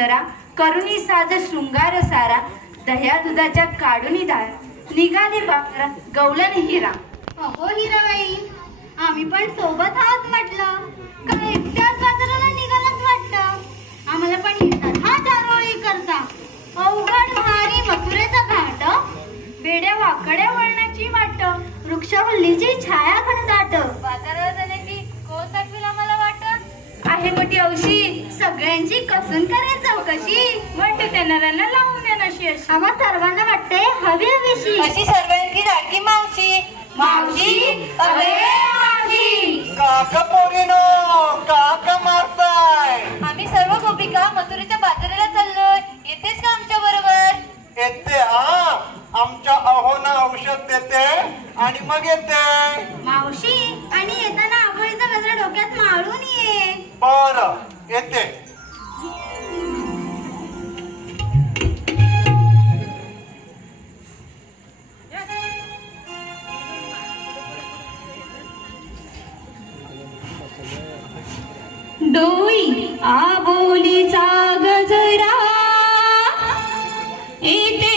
सुंदरा करुणी साज शृंगार सारा दह्या दुधाच्या काढुनी धार निघाली बाजारात गवलन हिरा. अहो हिराबाई, आम्ही पण सोबत आहोत म्हटलं. काय एकट्याच बाजाराला निघालात वाटतं? आम्हाला पण येतात हा दारोळी करता. अवघड भारी मथुरेचा घाट, बेड्या वाकड्या वळणाची वाट, वृक्षवल्लीची छाया घनदाट. बाजाराला जाण्याची कोण दाखवेल आम्हाला वाट? आहे मोठी औशी सगळ्यांची कसून करायची चौकशी. वाटते त्यांना लावून देण्याशी अशी. आम्हा सर्वांना वाटते हवी हवीशी अशी सर्वांची लाडकी मावशी. मावशी अरे मावशी. काका पोरीनो, काका मारताय. आम्ही सर्व गोपिका मथुरेच्या बाजाराला चाललोय. येतेस का आमच्या बरोबर? येते हा. आमच्या अहोना औषध देते आणि मग येते. मावशी, आणि येताना आंघोळीचा गजरा डोक्यात माळून ये. बर येते. डोई आबोलीचा गजरा येते